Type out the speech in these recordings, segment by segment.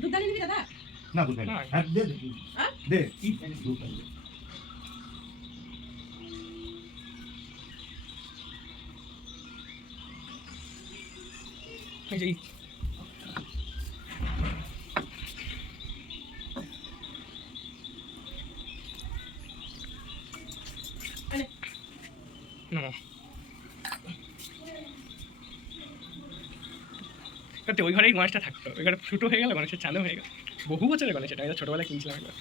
দুধদানি নিবি দাদা? না দুধ খাই না। হ্যাঁ দে দে। হ্যাঁ? দে কি দুধ খাই। এই যে না সত্যি ওই ঘরেই গণেশটা থাকতো, ওই ঘরে ফুটো হয়ে গেল, গণেশের চাঁদও হয়ে গেল। বহু বছরের গণেশ, এটা এটা ছোটোবেলায় কিনছিলাম একবার।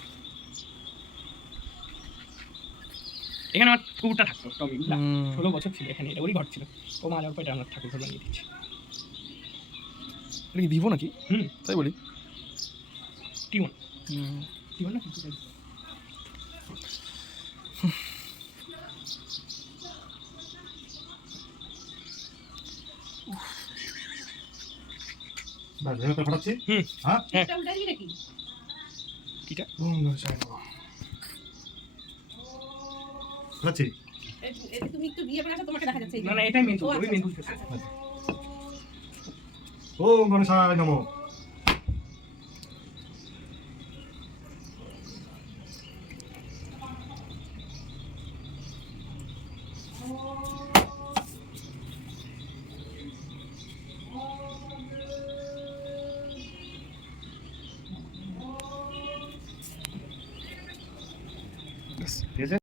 এখানে আমার কুকুরটা থাকতো টমি, 16 বছর ছিল এখানে, এটা ওরই ঘর ছিল। ও মা যাওয়ার পর এটা আমার ঠাকুর ঘর বানিয়ে দিচ্ছে। এটা কি ভিভো নাকি? তাই বলি। টিওন টিওন না কিছু বাস ভেবে ফটাচ্ছি। হ্যাঁ এটা উল্টা দিবি নাকি? কিটা ফটাচ্ছি। এতে তুমি একটু বিয়ে করে আসো, তোমাকে দেখা যাচ্ছে। না না এটাই মেন, ওই মেন। ওম গণেশায় নমঃ। ঠিক আছে।